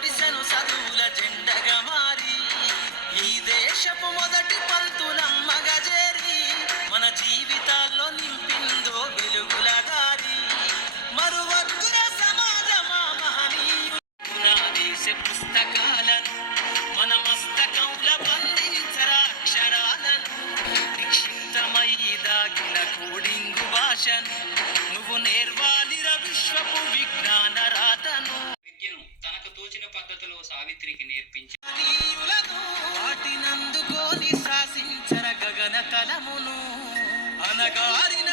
పొడిసెను చదువుల జెండగా మారి ఈ దేశపు మొదటి దేశ పుస్తకాలను మన మస్తకంల బంధించర అక్షరాలను నిక్షిప్తమై దాగిన కోడింగు భాషను నువ్వు నేర్వాలిర విశ్వపు విజ్ఞాన రాతను విద్యను తనకు తోచిన పద్ధతిలో సావిత్రికి నేర్పించి మహనీయులను వాటినందుకోని శాసించర గగన తలమును అనగారిన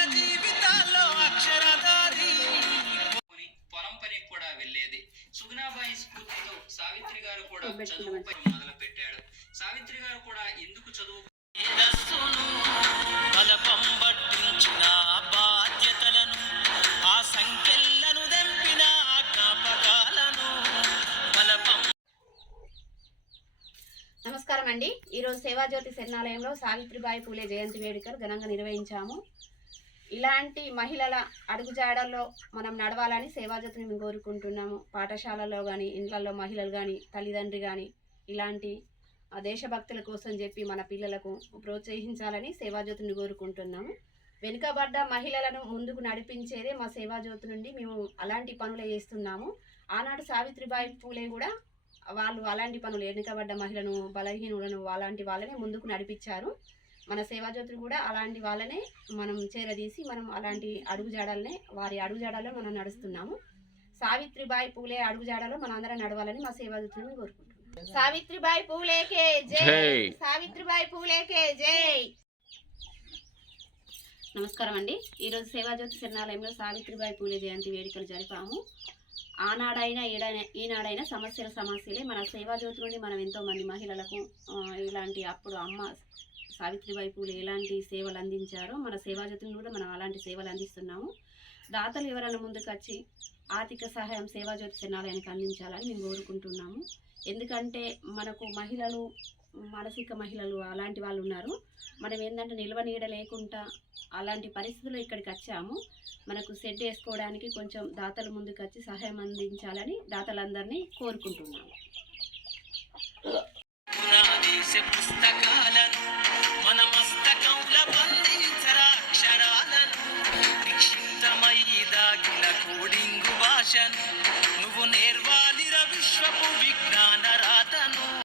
స్ఫూర్తితో సావిత్రి గారు కూడా చదువుపై మొదలు పెట్టాడు సావిత్రి గారు కూడా ఎందుకు చదువు మేధస్సును బలపం పట్టించిన బాధ్యతలను ఆ సంఖ్యలను దెంపిన జ్ఞాపకాలను బలపం నమస్కారం అండి ఈరోజు సేవాజ్యోతి శరణాలయంలో సావిత్రిబాయి పూలే జయంతి వేడుకలు ఘనంగా నిర్వహించాము. ఇలాంటి మహిళల అడుగుజాడల్లో మనం నడవాలని సేవాజ్యోతిని మేము కోరుకుంటున్నాము. పాఠశాలలో కానీ ఇండ్లలో మహిళలు కానీ తల్లిదండ్రి కానీ ఇలాంటి దేశభక్తుల కోసం చెప్పి మన పిల్లలకు ప్రోత్సహించాలని సేవాజ్యోతిని కోరుకుంటున్నాము. వెనుకబడ్డ మహిళలను ముందుకు నడిపించేదే మా సేవాజ్యోతి నుండి మేము అలాంటి పనులే చేస్తున్నాము. ఆనాడు సావిత్రిబాయి పూలే కూడా వాళ్ళు అలాంటి పనులు వెనుకబడ్డ మహిళను బలహీనులను అలాంటి వాళ్ళనే ముందుకు నడిపించారు. మన సేవాజ్యోతులు కూడా అలాంటి వాళ్ళనే మనం చేరదీసి మనం అలాంటి అడుగుజాడలనే వారి అడుగుజాడలో మనం నడుస్తున్నాము. సావిత్రిబాయి పూలే అడుగుజాడలో మనం అందరం నడవాలని మా సేవాజ్యోతులను కోరుకుంటున్నాం. సావిత్రిబాయి పూలేకే జై. సావిత్రిబాయి పూలేకే జై! నమస్కారం అండి. ఈరోజు సేవాజ్యోతి శరణాలయంలో సావిత్రిబాయి పూలే జయంతి వేడుకలు జరిపాము. ఆనాడైనా ఈడైనా ఈనాడైనా సమస్యల సమస్యలే మన సేవాజ్యోతి నుండి మనం ఎంతో మంది మహిళలకు ఇలాంటి అప్పుడు అమ్మ సావిత్రిబాయి వైపులు ఎలాంటి సేవలు అందించారో మన సేవాజ్యోతిని కూడా మనం అలాంటి సేవలు అందిస్తున్నాము. దాతలు ఎవరైనా ముందుకొచ్చి ఆర్థిక సహాయం సేవాజ్యోతి శరణాలయానికి అందించాలని మేము కోరుకుంటున్నాము. ఎందుకంటే మనకు మహిళలు మానసిక మహిళలు అలాంటి వాళ్ళు ఉన్నారు. మనం ఏంటంటే నిల్వ నీడ లేకుండా అలాంటి పరిస్థితుల్లో ఇక్కడికి వచ్చాము. మనకు సెట్ వేసుకోవడానికి కొంచెం దాతలు ముందుకు వచ్చి సహాయం అందించాలని దాతలందరినీ కోరుకుంటున్నాము. దేశ పుస్తకాలను మన మస్తకంల బంధించర నిక్షిప్తమై దాగిన కోడింగు భాషను నువ్వు నేర్వాలిర విశ్వపు విజ్ఞాన రాతను